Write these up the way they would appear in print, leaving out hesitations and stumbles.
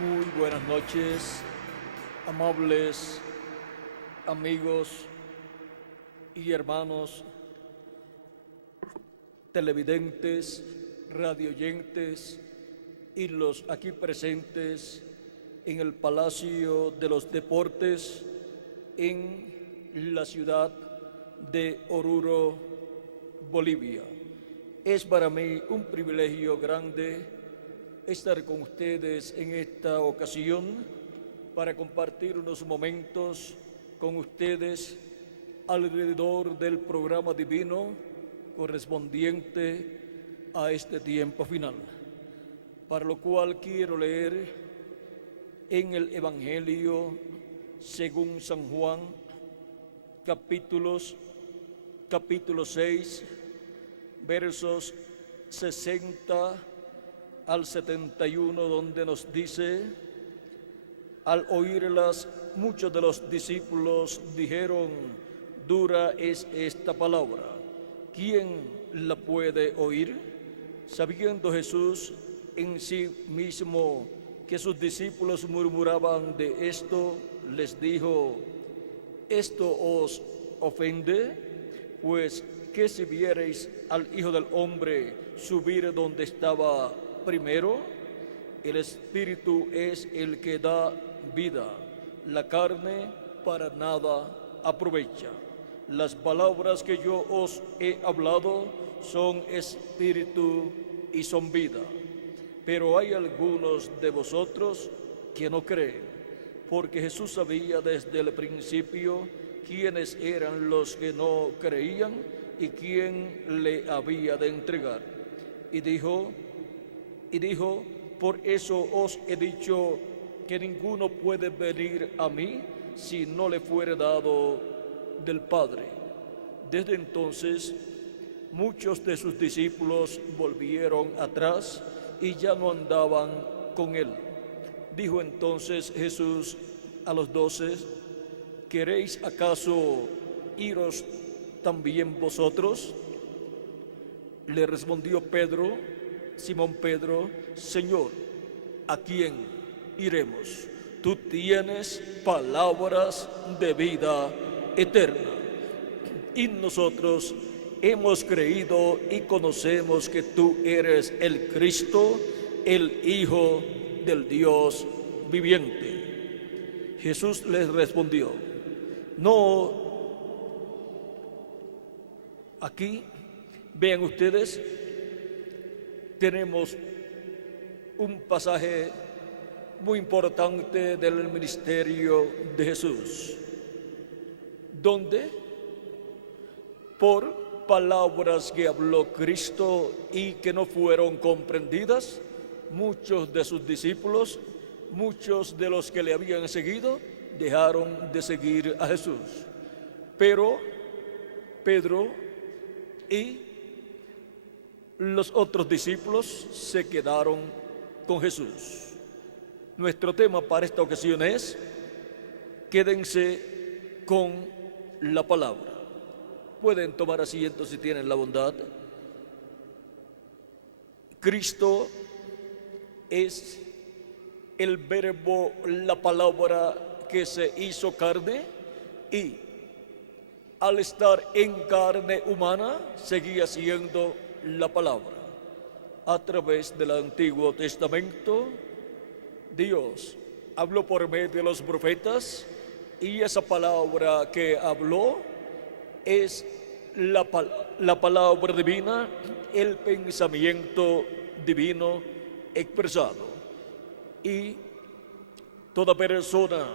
Muy buenas noches, amables amigos y hermanos televidentes, radioyentes y los aquí presentes en el Palacio de los Deportes en la ciudad de Oruro, Bolivia. Es para mí un privilegio grande estar con ustedes en esta ocasión para compartir unos momentos con ustedes alrededor del programa divino correspondiente a este tiempo final, para lo cual quiero leer en el Evangelio según San Juan, capítulo 6, versos 60 al 71, donde nos dice: al oírlas, muchos de los discípulos dijeron: dura es esta palabra, ¿quién la puede oír? Sabiendo Jesús en sí mismo que sus discípulos murmuraban de esto, les dijo: ¿esto os ofende? Pues que si viereis al Hijo del Hombre subir donde estaba primero, el Espíritu es el que da vida, la carne para nada aprovecha. Las palabras que yo os he hablado son espíritu y son vida. Pero hay algunos de vosotros que no creen, porque Jesús sabía desde el principio quiénes eran los que no creían y quién le había de entregar. Y dijo, por eso os he dicho que ninguno puede venir a mí si no le fuere dado del Padre. Desde entonces, muchos de sus discípulos volvieron atrás y ya no andaban con él. Dijo entonces Jesús a los 12: ¿queréis acaso iros también vosotros? Le respondió Simón Pedro: Señor, ¿a quién iremos? Tú tienes palabras de vida eterna. Y nosotros hemos creído y conocemos que tú eres el Cristo, el Hijo del Dios viviente. Jesús les respondió: no. Aquí, vean ustedes, tenemos un pasaje muy importante del ministerio de Jesús, donde por palabras que habló Cristo y que no fueron comprendidas, muchos de sus discípulos, muchos de los que le habían seguido, dejaron de seguir a Jesús. Pero Pedro y los otros discípulos se quedaron con Jesús. Nuestro tema para esta ocasión es: quédense con la palabra. Pueden tomar asiento si tienen la bondad. Cristo es el verbo, la palabra que se hizo carne, y al estar en carne humana seguía siendo la palabra. A través del Antiguo Testamento, Dios habló por medio de los profetas, y esa palabra que habló es la palabra divina, el pensamiento divino expresado. Y toda persona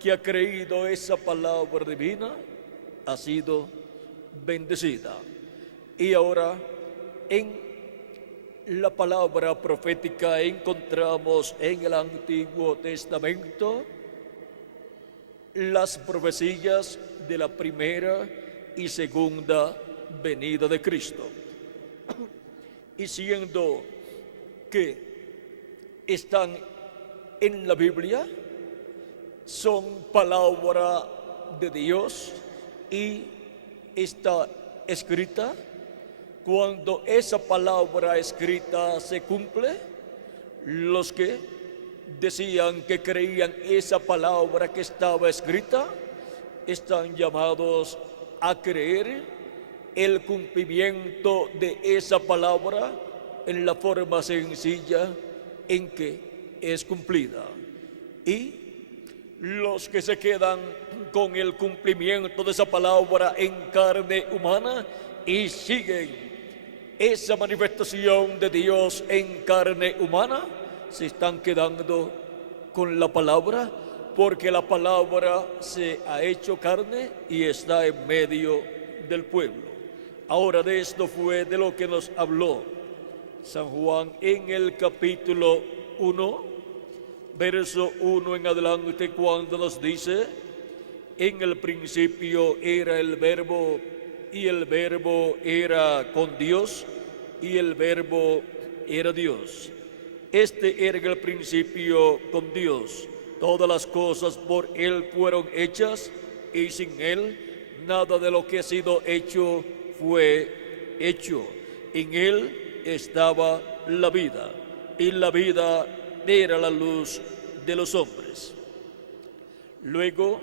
que ha creído esa palabra divina ha sido bendecida. Y ahora, en la palabra profética encontramos en el Antiguo Testamento las profecías de la primera y segunda venida de Cristo. Y siendo que están en la Biblia, son palabra de Dios y está escrita, cuando esa palabra escrita se cumple, los que decían que creían esa palabra que estaba escrita, están llamados a creer el cumplimiento de esa palabra en la forma sencilla en que es cumplida. Y los que se quedan con el cumplimiento de esa palabra en carne humana y siguen esa manifestación de Dios en carne humana, se están quedando con la palabra, porque la palabra se ha hecho carne y está en medio del pueblo. Ahora, de esto fue de lo que nos habló San Juan en el capítulo 1, verso 1 en adelante, cuando nos dice: en el principio era el Verbo, y el Verbo era con Dios, y el Verbo era Dios. Este era en el principio con Dios. Todas las cosas por Él fueron hechas, y sin Él nada de lo que ha sido hecho fue hecho. En Él estaba la vida, y la vida era la luz de los hombres. Luego,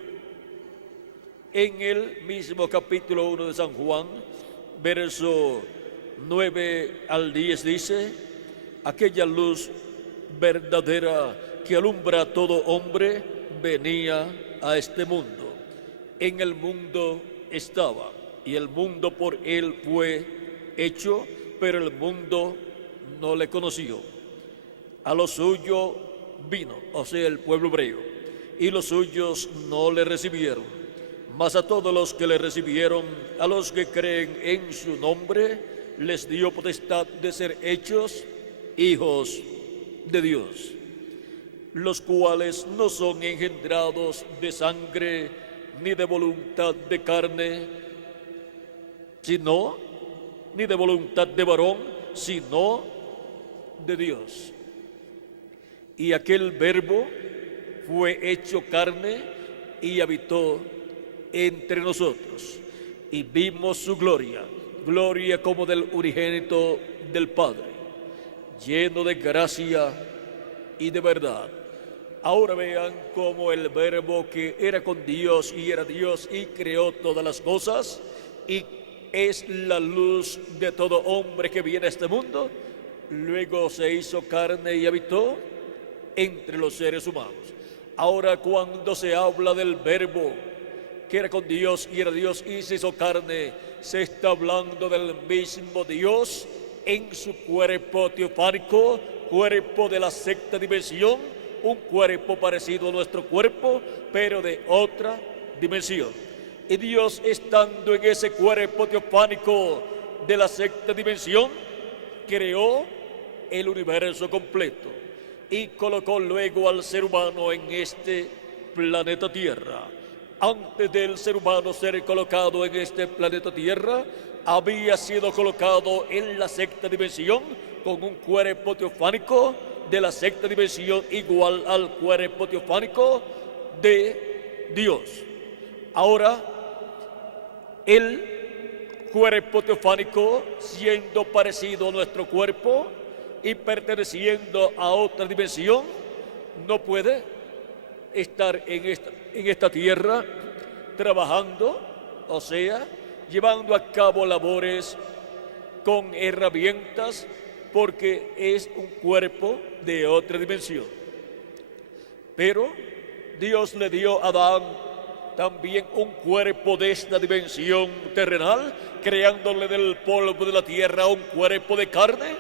en el mismo capítulo 1 de San Juan, verso 9 al 10 dice: aquella luz verdadera que alumbra a todo hombre venía a este mundo. En el mundo estaba, y el mundo por él fue hecho, pero el mundo no le conoció. A lo suyo vino, o sea, el pueblo hebreo, y los suyos no le recibieron. Mas a todos los que le recibieron, a los que creen en su nombre, les dio potestad de ser hechos hijos de Dios, los cuales no son engendrados de sangre ni de voluntad de carne, ni de voluntad de varón, sino de Dios. Y aquel Verbo fue hecho carne y habitó entre nosotros, y vimos su gloria, gloria como del unigénito del Padre, lleno de gracia y de verdad. Ahora vean cómo el Verbo, que era con Dios y era Dios y creó todas las cosas, y es la luz de todo hombre que viene a este mundo, luego se hizo carne y habitó entre los seres humanos. Ahora, cuando se habla del Verbo que era con Dios y era Dios y se hizo carne, se está hablando del mismo Dios en su cuerpo teofánico, cuerpo de la sexta dimensión, un cuerpo parecido a nuestro cuerpo, pero de otra dimensión. Y Dios, estando en ese cuerpo teofánico de la sexta dimensión, creó el universo completo y colocó luego al ser humano en este planeta Tierra. Antes del ser humano ser colocado en este planeta Tierra, había sido colocado en la sexta dimensión con un cuerpo teofánico de la sexta dimensión igual al cuerpo teofánico de Dios. Ahora, el cuerpo teofánico, siendo parecido a nuestro cuerpo y perteneciendo a otra dimensión, no puede estar en esta tierra trabajando, o sea, llevando a cabo labores con herramientas, porque es un cuerpo de otra dimensión. Pero Dios le dio a Adán también un cuerpo de esta dimensión terrenal, creándole del polvo de la tierra un cuerpo de carne,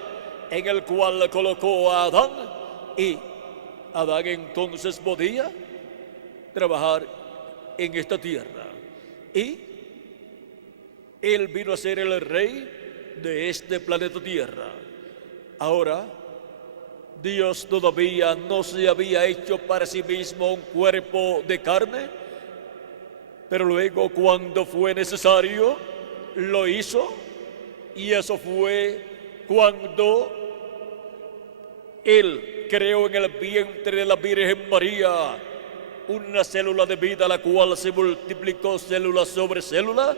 en el cual colocó a Adán, y Adán entonces podía trabajar en esta tierra. Y él vino a ser el rey de este planeta Tierra. Ahora, Dios todavía no se había hecho para sí mismo un cuerpo de carne, pero luego, cuando fue necesario, lo hizo, y eso fue cuando Él creó en el vientre de la Virgen María una célula de vida, la cual se multiplicó célula sobre célula,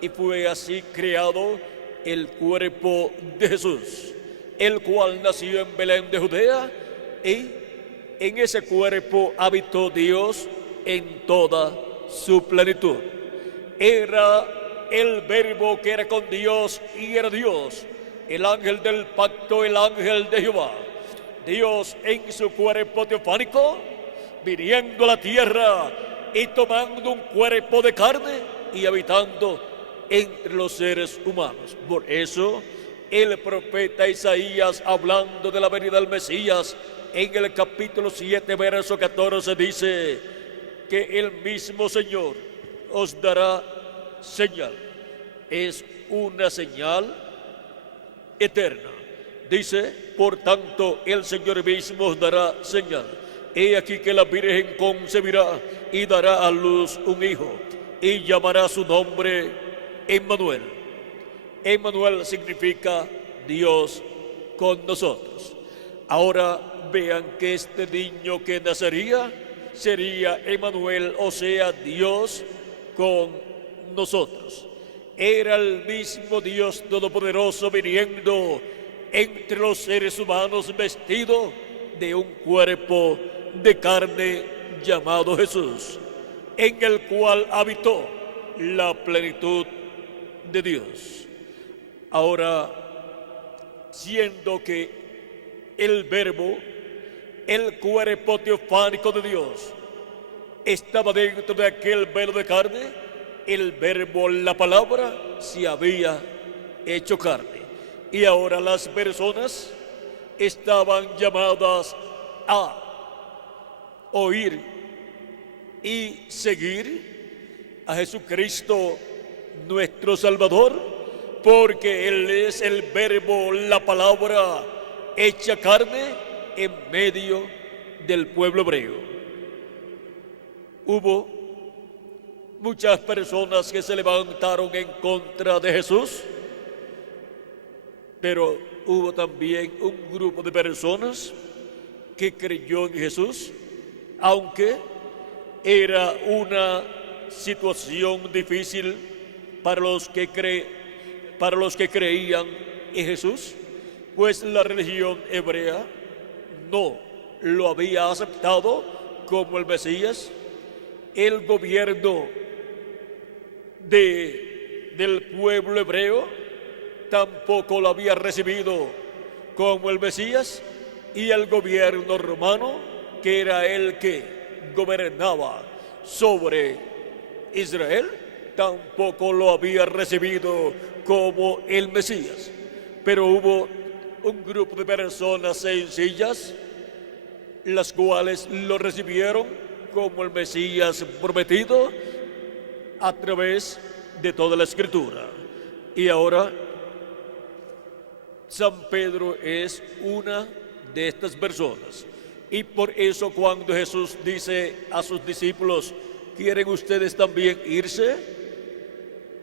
y fue así creado el cuerpo de Jesús, el cual nació en Belén de Judea y en ese cuerpo habitó Dios en toda su plenitud. Era el Verbo que era con Dios y era Dios, el ángel del pacto, el ángel de Jehová. Dios en su cuerpo teofánico, viniendo a la tierra y tomando un cuerpo de carne y habitando entre los seres humanos. Por eso, el profeta Isaías, hablando de la venida del Mesías, en el capítulo 7, verso 14, dice que el mismo Señor os dará señal. Es una señal eterna. Dice, por tanto, el Señor mismo os dará señal. He aquí que la Virgen concebirá y dará a luz un hijo, y llamará su nombre Emmanuel. Emmanuel significa Dios con nosotros. Ahora vean que este niño que nacería sería Emmanuel, o sea, Dios con nosotros. Era el mismo Dios todopoderoso viniendo entre los seres humanos, vestido de un cuerpo de carne llamado Jesús, en el cual habitó la plenitud de Dios. Ahora, siendo que el Verbo, el cuerpo teofánico de Dios, estaba dentro de aquel velo de carne, el Verbo, la palabra, se había hecho carne. Y ahora las personas estaban llamadas a oír y seguir a Jesucristo, nuestro Salvador, porque Él es el Verbo, la palabra hecha carne en medio del pueblo hebreo. Hubo muchas personas que se levantaron en contra de Jesús, pero hubo también un grupo de personas que creyó en Jesús, aunque era una situación difícil para los que creían en Jesús, pues la religión hebrea no lo había aceptado como el Mesías. El gobierno del pueblo hebreo tampoco lo había recibido como el Mesías, y el gobierno romano, que era el que gobernaba sobre Israel, tampoco lo había recibido como el Mesías. Pero hubo un grupo de personas sencillas, las cuales lo recibieron como el Mesías prometido a través de toda la Escritura. Y ahora San Pedro es una de estas personas. Y por eso cuando Jesús dice a sus discípulos, ¿quieren ustedes también irse?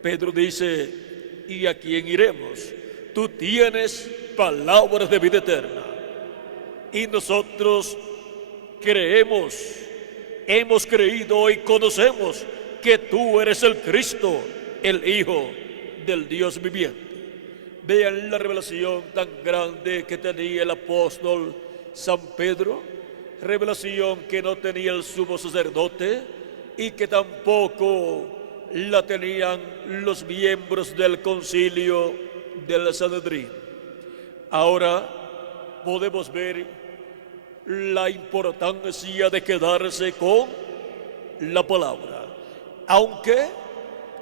Pedro dice, ¿y a quién iremos? Tú tienes palabras de vida eterna. Y nosotros creemos, hemos creído y conocemos que tú eres el Cristo, el Hijo del Dios viviente. Vean la revelación tan grande que tenía el apóstol San Pedro, revelación que no tenía el sumo sacerdote y que tampoco la tenían los miembros del concilio del Sanedrín. Ahora podemos ver la importancia de quedarse con la palabra, aunque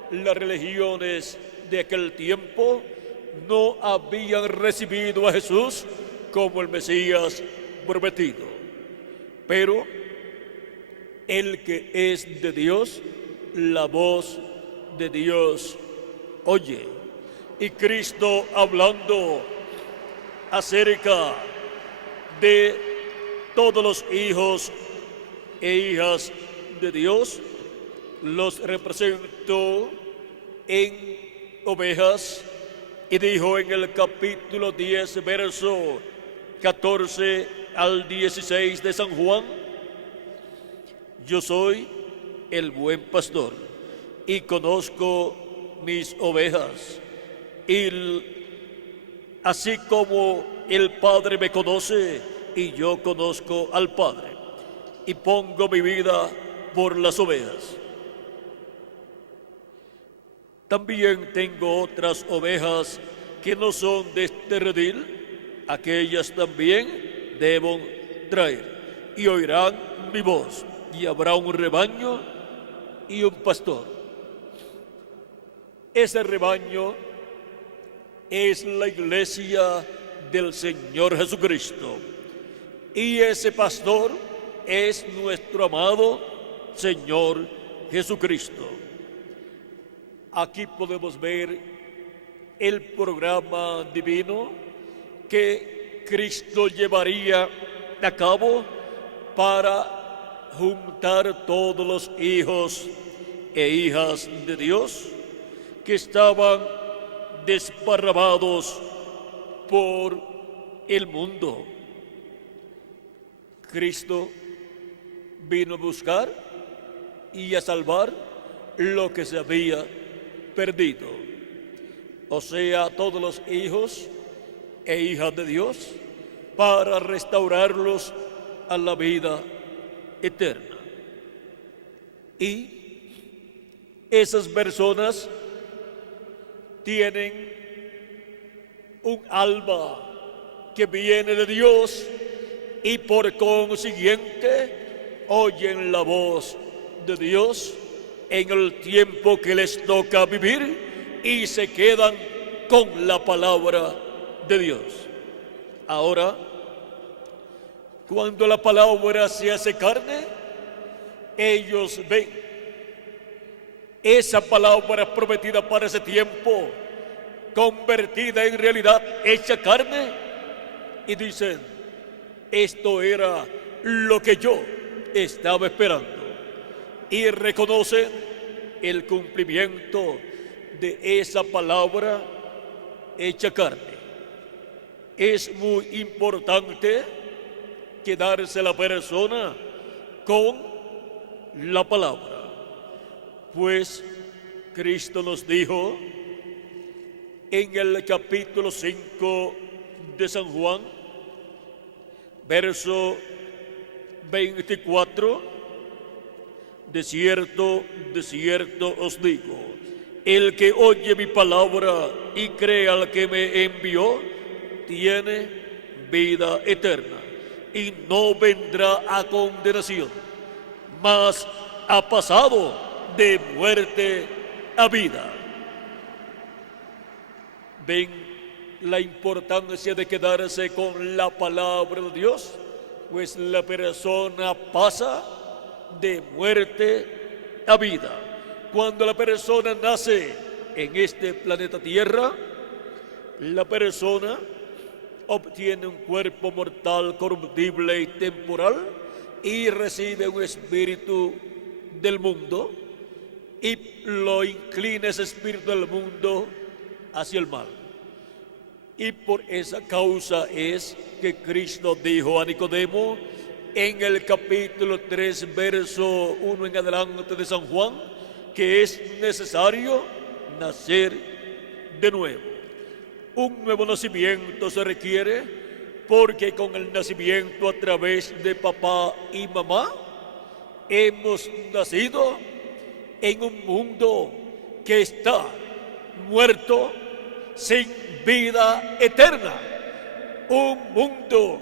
las religiones de aquel tiempo no habían recibido a Jesús como el Mesías prometido. Pero el que es de Dios, la voz de Dios oye. Y Cristo, hablando acerca de todos los hijos e hijas de Dios, los representó en ovejas, y dijo en el capítulo 10, verso 14 al 16 de San Juan, yo soy el buen pastor y conozco mis ovejas, y así como el Padre me conoce y yo conozco al Padre, y pongo mi vida por las ovejas. También tengo otras ovejas que no son de este redil, aquellas también debo traer, y oirán mi voz, y habrá un rebaño y un pastor. Ese rebaño es la iglesia del Señor Jesucristo, y ese pastor es nuestro amado Señor Jesucristo. Aquí podemos ver el programa divino que Cristo llevaría a cabo para juntar todos los hijos e hijas de Dios que estaban desparramados por el mundo. Cristo vino a buscar y a salvar lo que se había perdido, o sea, todos los hijos e hijas de Dios, para restaurarlos a la vida eterna. Y esas personas tienen un alma que viene de Dios y por consiguiente oyen la voz de Dios en el tiempo que les toca vivir y se quedan con la palabra de Dios. Ahora, cuando la palabra se hace carne, ellos ven esa palabra prometida para ese tiempo, convertida en realidad, hecha carne, y dicen: esto era lo que yo estaba esperando. Y reconocen el cumplimiento de esa palabra hecha carne. Es muy importante quedarse la persona con la palabra, pues Cristo nos dijo en el capítulo 5 de San Juan, verso 24, de cierto os digo, el que oye mi palabra y cree al que me envió, tiene vida eterna y no vendrá a condenación, mas ha pasado de muerte a vida. ¿Ven la importancia de quedarse con la palabra de Dios? Pues la persona pasa de muerte a vida. Cuando la persona nace en este planeta Tierra, la persona obtiene un cuerpo mortal, corruptible y temporal, y recibe un espíritu del mundo, y lo inclina ese espíritu del mundo hacia el mal. Y por esa causa es que Cristo dijo a Nicodemo en el capítulo 3, verso 1 en adelante de San Juan, que es necesario nacer de nuevo. Un nuevo nacimiento se requiere porque con el nacimiento a través de papá y mamá hemos nacido en un mundo que está muerto, sin vida eterna. Un mundo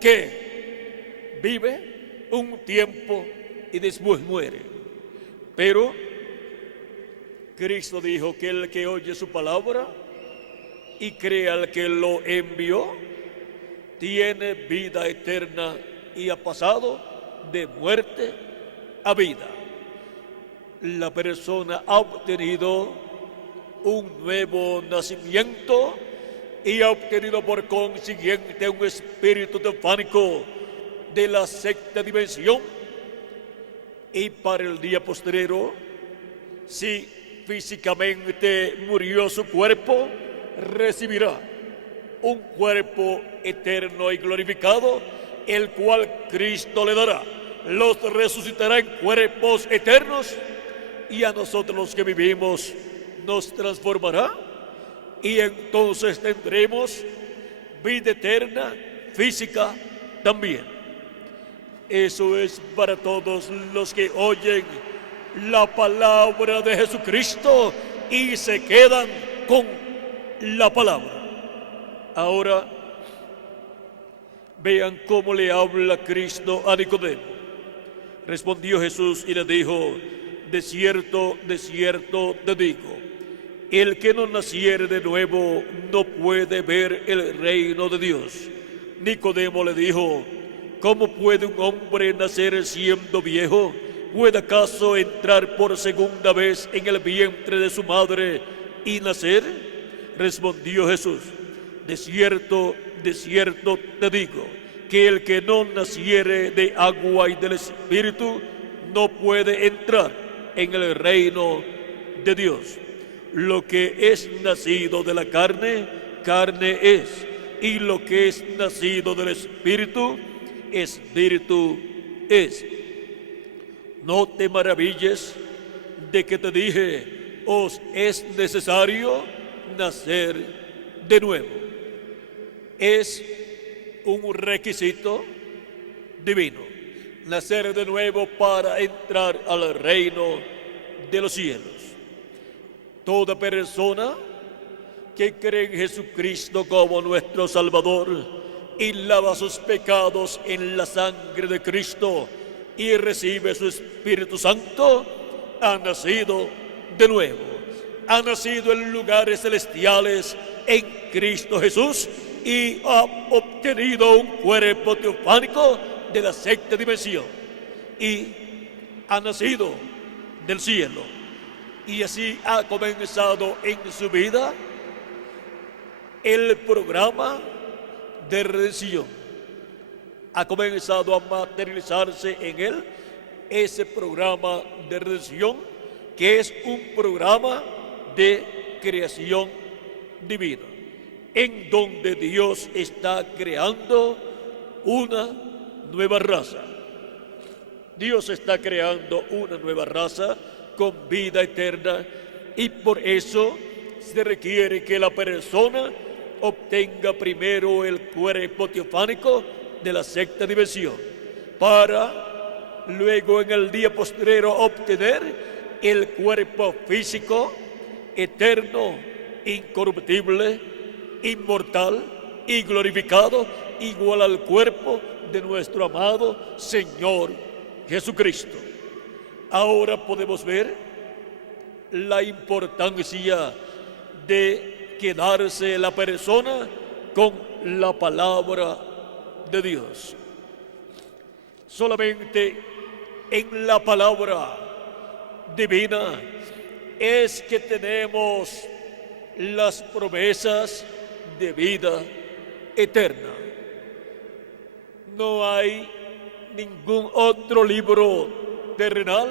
que vive un tiempo y después muere. Pero Cristo dijo que el que oye su palabra y cree al que lo envió, tiene vida eterna y ha pasado de muerte a vida. La persona ha obtenido un nuevo nacimiento y ha obtenido por consiguiente un espíritu teofánico de la sexta dimensión, y para el día postrero, si físicamente murió su cuerpo, recibirá un cuerpo eterno y glorificado, el cual Cristo le dará. Los resucitará en cuerpos eternos, y a nosotros los que vivimos nos transformará, y entonces tendremos vida eterna, física también. Eso es para todos los que oyen la palabra de Jesucristo y se quedan con la palabra. Ahora vean cómo le habla Cristo a Nicodemo. Respondió Jesús y le dijo: de cierto te digo, el que no naciere de nuevo no puede ver el reino de Dios. Nicodemo le dijo: ¿cómo puede un hombre nacer siendo viejo? ¿Puede acaso entrar por segunda vez en el vientre de su madre y nacer? Respondió Jesús: de cierto te digo, que el que no naciere de agua y del Espíritu no puede entrar en el reino de Dios. Lo que es nacido de la carne, carne es, y lo que es nacido del Espíritu, Espíritu es. No te maravilles de que te dije: os es necesario nacer de nuevo. Es un requisito divino, nacer de nuevo para entrar al reino de los cielos. Toda persona que cree en Jesucristo como nuestro Salvador y lava sus pecados en la sangre de Cristo y recibe su Espíritu Santo, ha nacido de nuevo, ha nacido en lugares celestiales en Cristo Jesús y ha obtenido un cuerpo teofánico de la sexta dimensión y ha nacido del cielo, y así ha comenzado en su vida el programa de redención. Ha comenzado a materializarse en él ese programa de redención, que es un programa de creación divina, en donde Dios está creando una nueva raza. Dios está creando una nueva raza con vida eterna, y por eso se requiere que la persona obtenga primero el cuerpo teofánico de la sexta dimensión, para luego en el día postrero obtener el cuerpo físico eterno, incorruptible, inmortal y glorificado, igual al cuerpo de nuestro amado Señor Jesucristo. Ahora podemos ver la importancia de quedarse la persona con la palabra de Dios. Solamente en la palabra divina es que tenemos las promesas de vida eterna. No hay ningún otro libro terrenal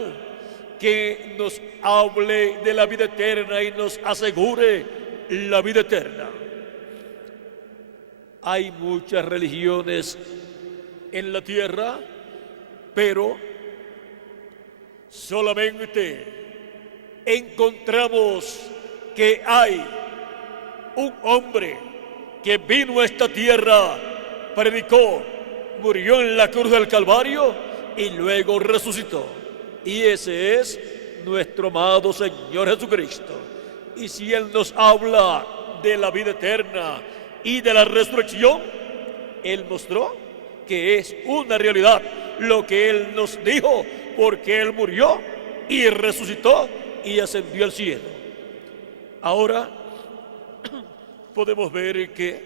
que nos hable de la vida eterna y nos asegure la vida eterna. Hay muchas religiones en la tierra, pero solamente encontramos que hay un hombre que vino a esta tierra, predicó, murió en la cruz del Calvario y luego resucitó. Y ese es nuestro amado Señor Jesucristo. Y si Él nos habla de la vida eterna y de la resurrección, Él mostró que es una realidad lo que Él nos dijo, porque Él murió y resucitó y ascendió al cielo. Ahora podemos ver que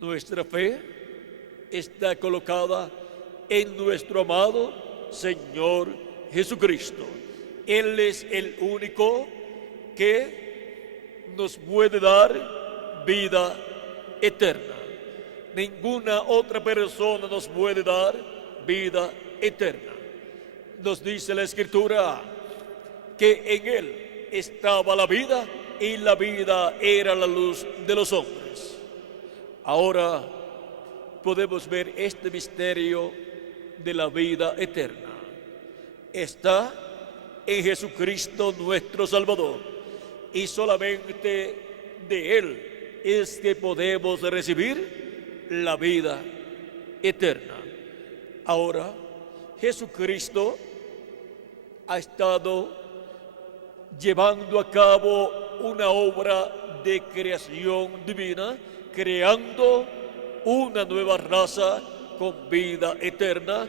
nuestra fe está colocada en nuestro amado Señor Jesucristo. Él es el único que nos puede dar vida eterna. Ninguna otra persona nos puede dar vida eterna. Nos dice la Escritura que en Él estaba la vida y la vida era la luz de los hombres. Ahora podemos ver este misterio de la vida eterna. Está en Jesucristo nuestro Salvador, y solamente de Él es que podemos recibir la vida eterna. Ahora, Jesucristo ha estado llevando a cabo una obra de creación divina, creando una nueva raza con vida eterna,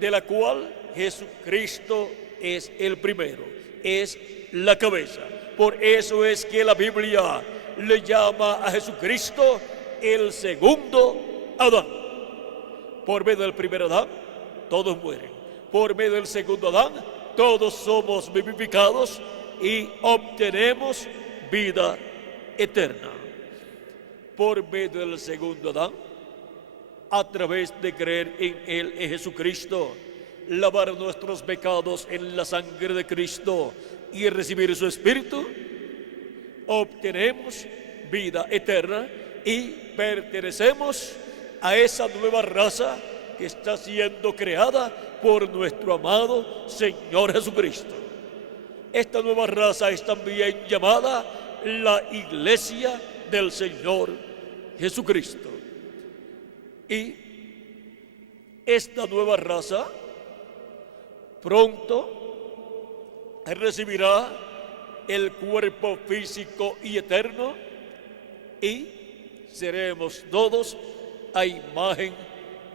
de la cual Jesucristo es el primero, es la cabeza. Por eso es que la Biblia le llama a Jesucristo el segundo Adán. Por medio del primer Adán, todos mueren. Por medio del segundo Adán, todos somos vivificados y obtenemos vida eterna. Por medio del segundo Adán, a través de creer en Él, en Jesucristo, lavar nuestros pecados en la sangre de Cristo y recibir su Espíritu, obtenemos vida eterna y pertenecemos a esa nueva raza que está siendo creada por nuestro amado Señor Jesucristo. Esta nueva raza es también llamada la Iglesia del Señor Jesucristo. Y esta nueva raza pronto recibirá el cuerpo físico y eterno y seremos todos a imagen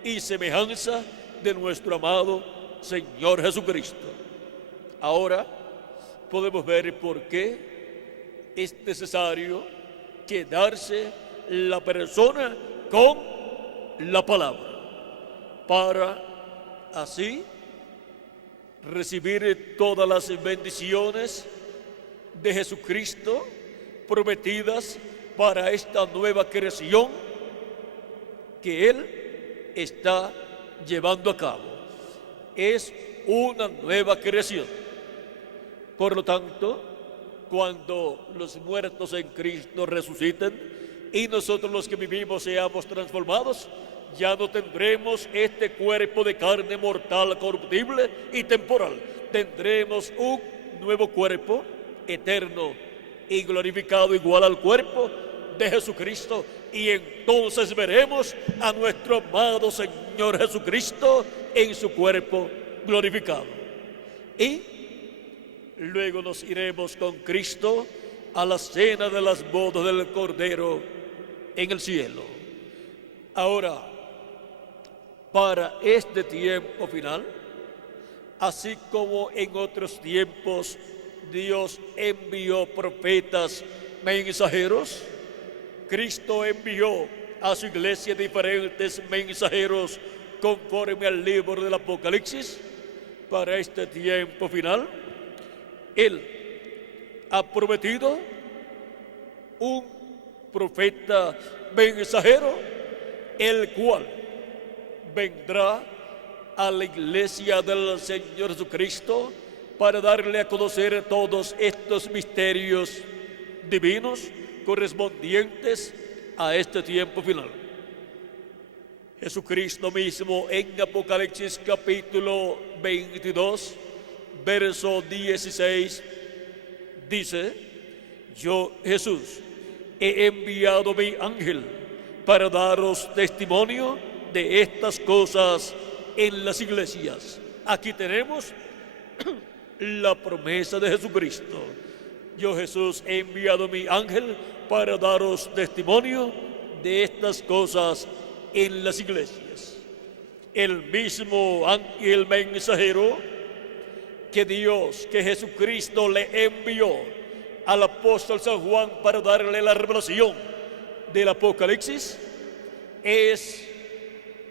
y semejanza de nuestro amado Señor Jesucristo. Ahora podemos ver por qué es necesario quedarse la persona con la palabra para así recibir todas las bendiciones de Jesucristo prometidas para esta nueva creación que Él está llevando a cabo. Es una nueva creación. Por lo tanto, cuando los muertos en Cristo resuciten y nosotros los que vivimos seamos transformados, ya no tendremos este cuerpo de carne mortal, corruptible y temporal. Tendremos un nuevo cuerpo eterno y glorificado igual al cuerpo de Jesucristo, y entonces veremos a nuestro amado Señor Jesucristo en su cuerpo glorificado. Y luego nos iremos con Cristo a la cena de las bodas del Cordero en el cielo. Ahora, para este tiempo final, así como en otros tiempos Dios envió profetas mensajeros, Cristo envió a su iglesia diferentes mensajeros conforme al libro del Apocalipsis. Para este tiempo final, Él ha prometido un profeta mensajero, el cual vendrá a la iglesia del Señor Jesucristo para darle a conocer todos estos misterios divinos correspondientes a este tiempo final. Jesucristo mismo en Apocalipsis capítulo 22, verso 16, dice: yo, Jesús, he enviado mi ángel para daros testimonio de estas cosas en las iglesias. Aquí tenemos la promesa de Jesucristo. Yo, Jesús, he enviado mi ángel para daros testimonio de estas cosas en las iglesias. El mismo ángel mensajero que Dios, que Jesucristo le envió al apóstol San Juan para darle la revelación del Apocalipsis, es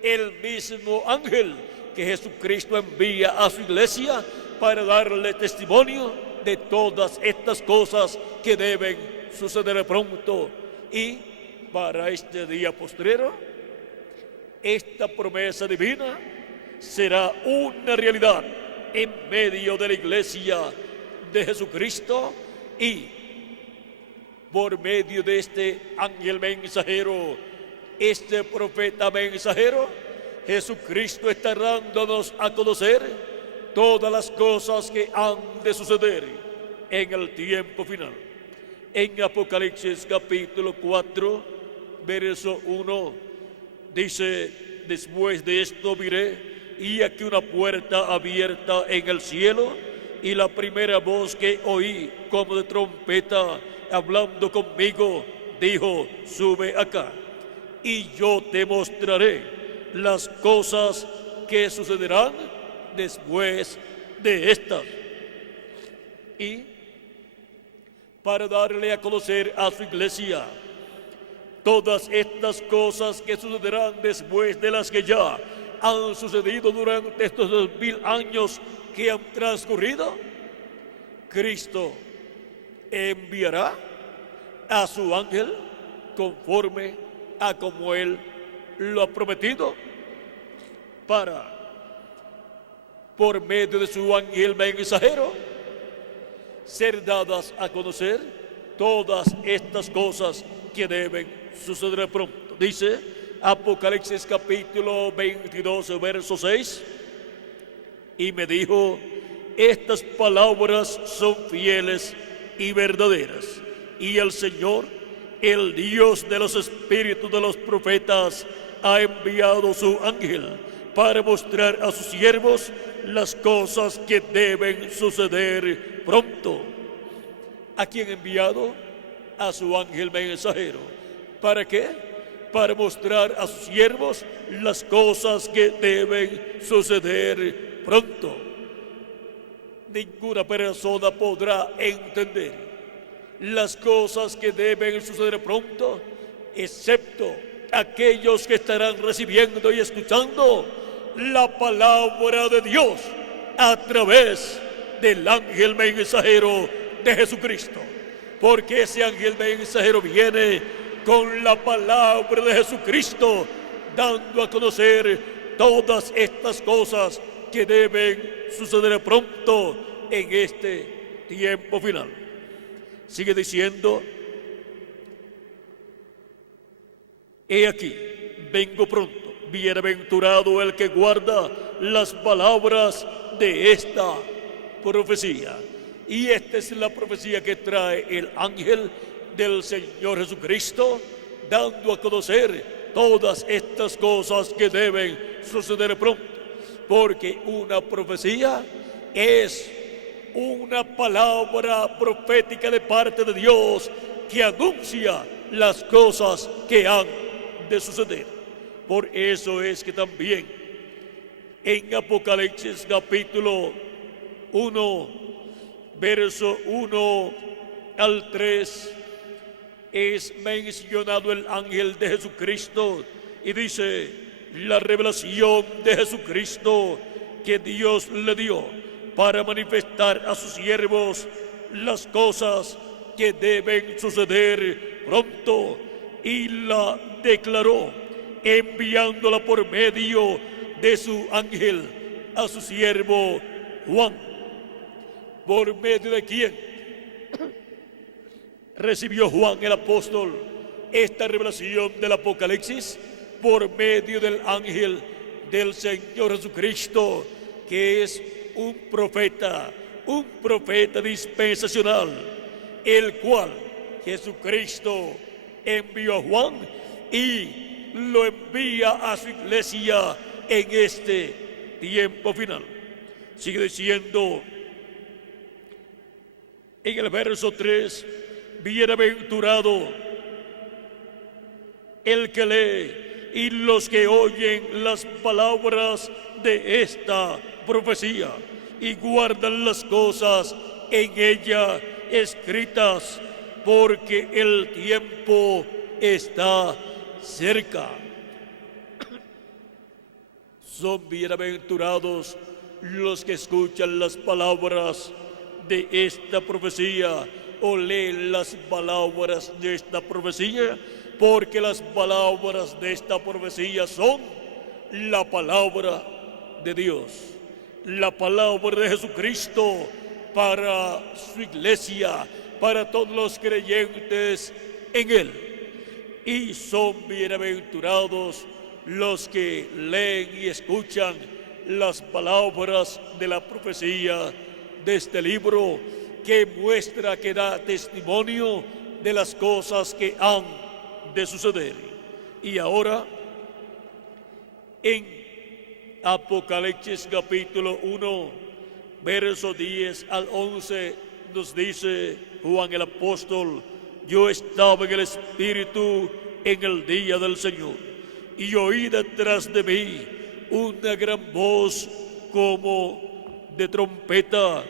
el mismo ángel que Jesucristo envía a su iglesia para darle testimonio de todas estas cosas que deben suceder pronto. Y para este día postrero, esta promesa divina será una realidad en medio de la iglesia de Jesucristo, y por medio de este ángel mensajero, este profeta mensajero, Jesucristo está dándonos a conocer todas las cosas que han de suceder en el tiempo final. En Apocalipsis capítulo 4, verso 1, dice: después de esto miré, y aquí una puerta abierta en el cielo, y la primera voz que oí como de trompeta hablando conmigo dijo: sube acá, y yo te mostraré las cosas que sucederán después de estas. Y para darle a conocer a su iglesia todas estas cosas que sucederán después de las que ya han sucedido durante estos 2000 años que han transcurrido, Cristo enviará a su ángel conforme a como Él lo ha prometido, para, por medio de su ángel mensajero, ser dadas a conocer todas estas cosas que deben suceder pronto. Dice Apocalipsis capítulo 22, verso 6, y me dijo: estas palabras son fieles y verdaderas, y el Señor, el Dios de los espíritus de los profetas, ha enviado su ángel para mostrar a sus siervos las cosas que deben suceder pronto. ¿A quién ha enviado? A su ángel mensajero. ¿Para qué? Para mostrar a sus siervos las cosas que deben suceder pronto. Ninguna persona podrá entender las cosas que deben suceder pronto, excepto aquellos que estarán recibiendo y escuchando la palabra de Dios a través del ángel mensajero de Jesucristo. Porque ese ángel mensajero viene con la palabra de Jesucristo, dando a conocer todas estas cosas que deben suceder pronto en este tiempo final. Sigue diciendo: he aquí, vengo pronto, bienaventurado el que guarda las palabras de esta profecía. Y esta es la profecía que trae el ángel del Señor Jesucristo, dando a conocer todas estas cosas que deben suceder pronto. Porque una profecía es una palabra profética de parte de Dios que anuncia las cosas que han de suceder. Por eso es que también en Apocalipsis capítulo 1, verso 1 al 3, es mencionado el ángel de Jesucristo y dice: la revelación de Jesucristo que Dios le dio para manifestar a sus siervos las cosas que deben suceder pronto, y la declaró enviándola por medio de su ángel a su siervo Juan. ¿Por medio de quién recibió Juan el apóstol esta revelación del Apocalipsis? Por medio del ángel del Señor Jesucristo, que es un profeta dispensacional, el cual Jesucristo envió a Juan y lo envía a su iglesia en este tiempo final. Sigue diciendo en el verso 3: bienaventurado el que lee y los que oyen las palabras de esta profecía y guardan las cosas en ella escritas, porque el tiempo está cerca. Son bienaventurados los que escuchan las palabras de esta profecía o leen las palabras de esta profecía, porque las palabras de esta profecía son la palabra de Dios, la palabra de Jesucristo para su iglesia, para todos los creyentes en Él. Y son bienaventurados los que leen y escuchan las palabras de la profecía de este libro, que muestra, que da testimonio de las cosas que han de suceder. Y ahora, en Apocalipsis capítulo 1, verso 10 al 11, nos dice Juan el apóstol: yo estaba en el Espíritu en el día del Señor, y oí detrás de mí una gran voz como de trompeta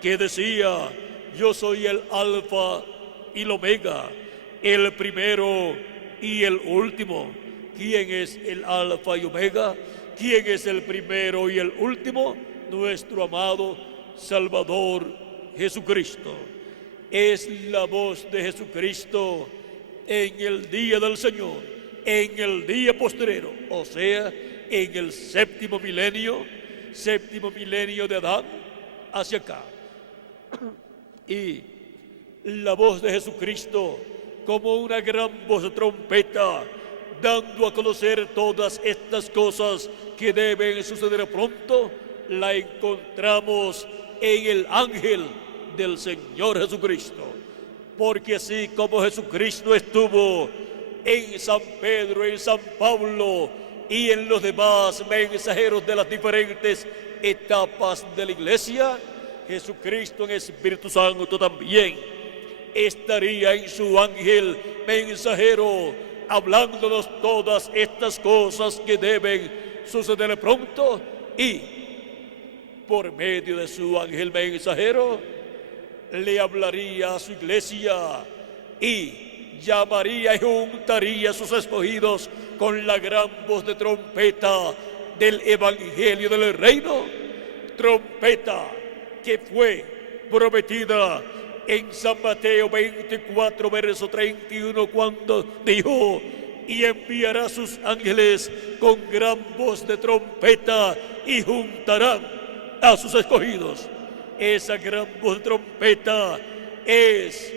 que decía: yo soy el Alfa y el Omega, el primero y el último. ¿Quién es el Alfa y Omega? ¿Quién es el primero y el último? Nuestro amado Salvador Jesucristo. Es la voz de Jesucristo en el día del Señor, en el día postrero, o sea, en el séptimo milenio de Adán hacia acá. Y la voz de Jesucristo como una gran voz de trompeta, dando a conocer todas estas cosas que deben suceder pronto, la encontramos en el ángel del Señor Jesucristo. Porque así como Jesucristo estuvo en San Pedro, en San Pablo y en los demás mensajeros de las diferentes etapas de la iglesia, Jesucristo en Espíritu Santo también estaría en su ángel mensajero, hablándonos todas estas cosas que deben suceder pronto, y por medio de su ángel mensajero le hablaría a su iglesia y llamaría y juntaría a sus escogidos con la gran voz de trompeta del evangelio del reino, trompeta que fue prometida en San Mateo 24, verso 31, cuando dijo: y enviará a sus ángeles con gran voz de trompeta y juntarán a sus escogidos. Esa gran voz de trompeta es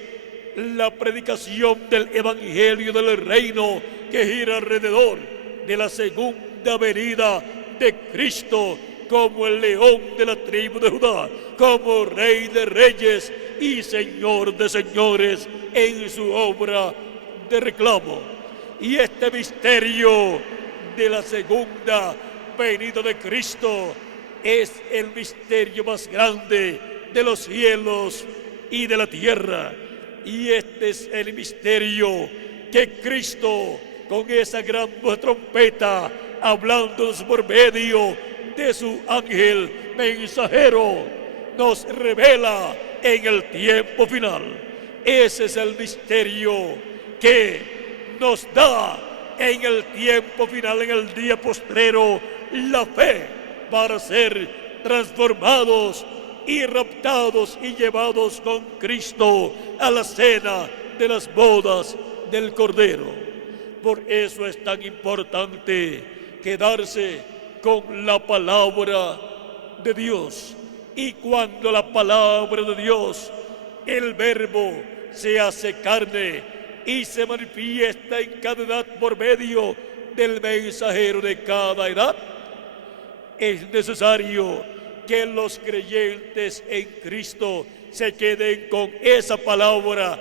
la predicación del evangelio del reino que gira alrededor de la segunda venida de Cristo, como el león de la tribu de Judá, como Rey de reyes y Señor de señores en su obra de reclamo. Y este misterio de la segunda venida de Cristo es el misterio más grande de los cielos y de la tierra. Y este es el misterio que Cristo, con esa gran voz de trompeta, hablándonos por medio de su ángel mensajero, nos revela en el tiempo final. Ese es el misterio que nos da en el tiempo final, en el día postrero, la fe para ser transformados y raptados y llevados con Cristo a la cena de las bodas del Cordero. Por eso es tan importante quedarse con la palabra de Dios. Y cuando la palabra de Dios, el Verbo, se hace carne y se manifiesta en cada edad por medio del mensajero de cada edad, es necesario que los creyentes en Cristo se queden con esa palabra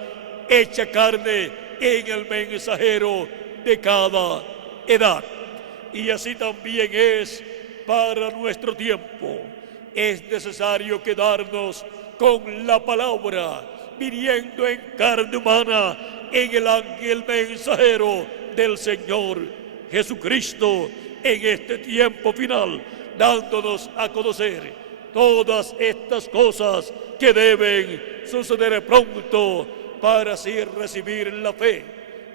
hecha carne en el mensajero de cada edad. Y así también es para nuestro tiempo. Es necesario quedarnos con la palabra, viniendo en carne humana en el ángel mensajero del Señor Jesucristo en este tiempo final, dándonos a conocer todas estas cosas que deben suceder pronto para así recibir la fe,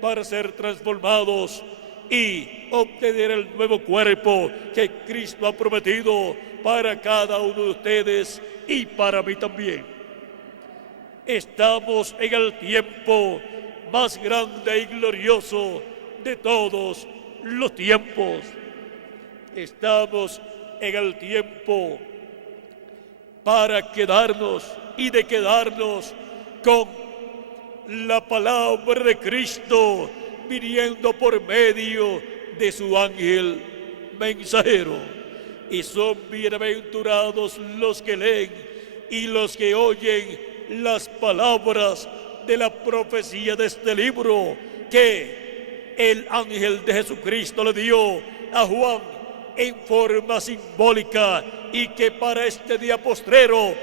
para ser transformados y obtener el nuevo cuerpo que Cristo ha prometido para cada uno de ustedes y para mí también. Estamos en el tiempo más grande y glorioso de todos los tiempos. Estamos en el tiempo para quedarnos y de quedarnos con la palabra de Cristo, viniendo por medio de su ángel mensajero. Y son bienaventurados los que leen y los que oyen las palabras de la profecía de este libro que el ángel de Jesucristo le dio a Juan en forma simbólica y que para este día postrero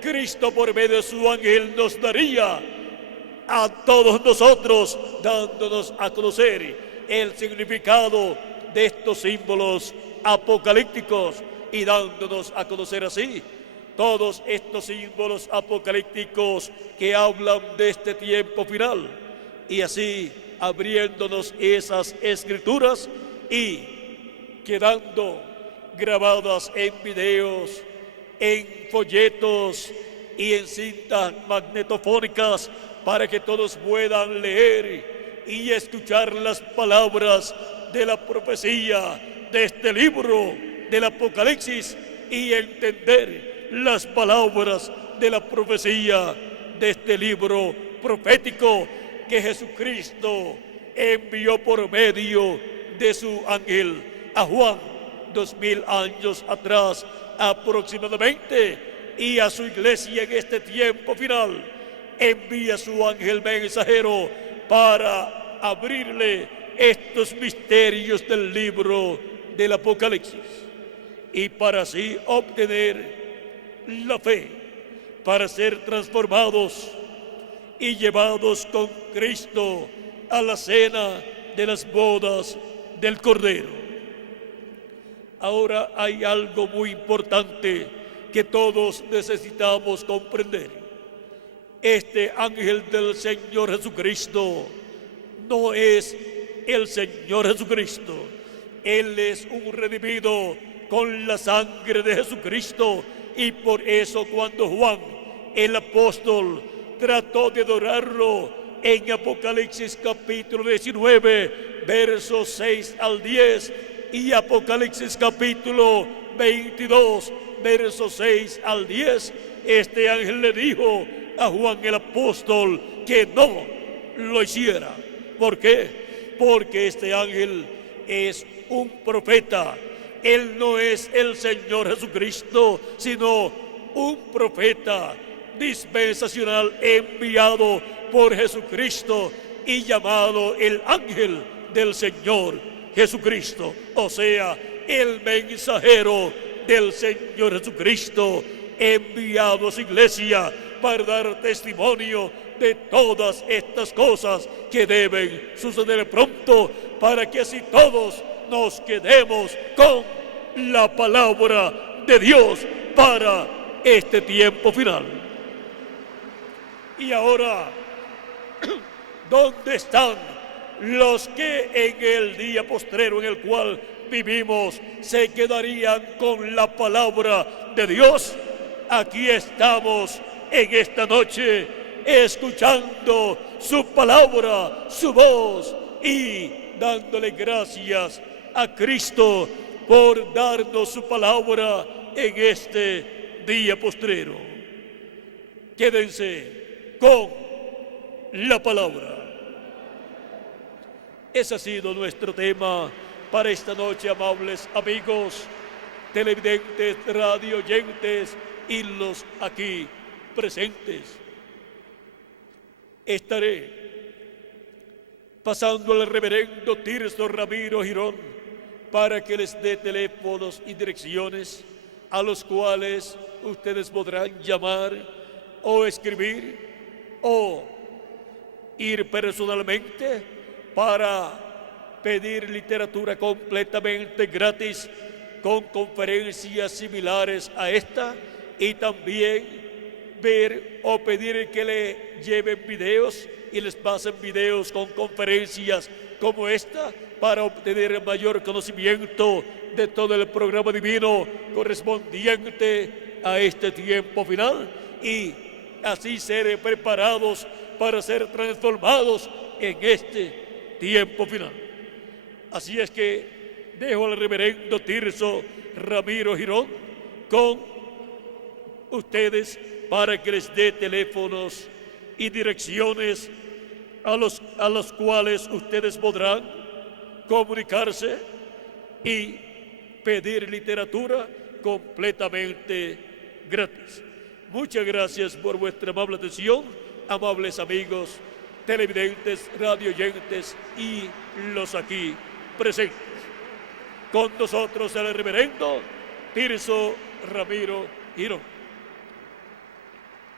Cristo por medio de su ángel nos daría a todos nosotros, dándonos a conocer el significado de estos símbolos apocalípticos y dándonos a conocer así todos estos símbolos apocalípticos que hablan de este tiempo final, y así abriéndonos esas escrituras y quedando grabadas en videos, en folletos y en cintas magnetofónicas para que todos puedan leer y escuchar las palabras de la profecía de este libro del Apocalipsis y entender las palabras de la profecía de este libro profético que Jesucristo envió por medio de su ángel a Juan 2000 años atrás aproximadamente, y a su iglesia en este tiempo final envía su ángel mensajero para abrirle estos misterios del libro del Apocalipsis y para así obtener la fe, para ser transformados y llevados con Cristo a la cena de las bodas del Cordero. Ahora hay algo muy importante que todos necesitamos comprender. Este ángel del Señor Jesucristo no es el Señor Jesucristo. Él es un redimido con la sangre de Jesucristo, y por eso cuando Juan, el apóstol, trató de adorarlo en Apocalipsis capítulo 19, versos 6 al 10, y Apocalipsis capítulo 22, versos 6 al 10, este ángel le dijo a Juan el apóstol que no lo hiciera. ¿Por qué? Porque este ángel es un profeta. Él no es el Señor Jesucristo, sino un profeta dispensacional enviado por Jesucristo y llamado el ángel del Señor Jesucristo, o sea, el mensajero del Señor Jesucristo, enviado a su iglesia para dar testimonio de todas estas cosas que deben suceder pronto, para que así todos nos quedemos con la palabra de Dios para este tiempo final. Y ahora, ¿dónde están los que en el día postrero en el cual vivimos se quedarían con la palabra de Dios? Aquí estamos en esta noche escuchando su palabra, su voz, y dándole gracias a Cristo por darnos su palabra en este día postrero. Quédense con la palabra. Ese ha sido nuestro tema para esta noche, amables amigos, televidentes, radio oyentes y los aquí presentes. Estaré pasando al reverendo Tirso Ramiro Girón para que les dé teléfonos y direcciones a los cuales ustedes podrán llamar o escribir o ir personalmente para pedir literatura completamente gratis con conferencias similares a esta, y también ver o pedir que le lleven videos y les pasen videos con conferencias como esta para obtener mayor conocimiento de todo el programa divino correspondiente a este tiempo final, y así ser preparados para ser transformados en este tiempo final. Así es que dejo al reverendo Tirso Ramiro Girón con ustedes para que les dé teléfonos y direcciones a los cuales ustedes podrán comunicarse y pedir literatura completamente gratis. Muchas gracias por vuestra amable atención, amables amigos, televidentes, radioyentes y los aquí presentes. Con nosotros el reverendo Tirso Ramiro Girón.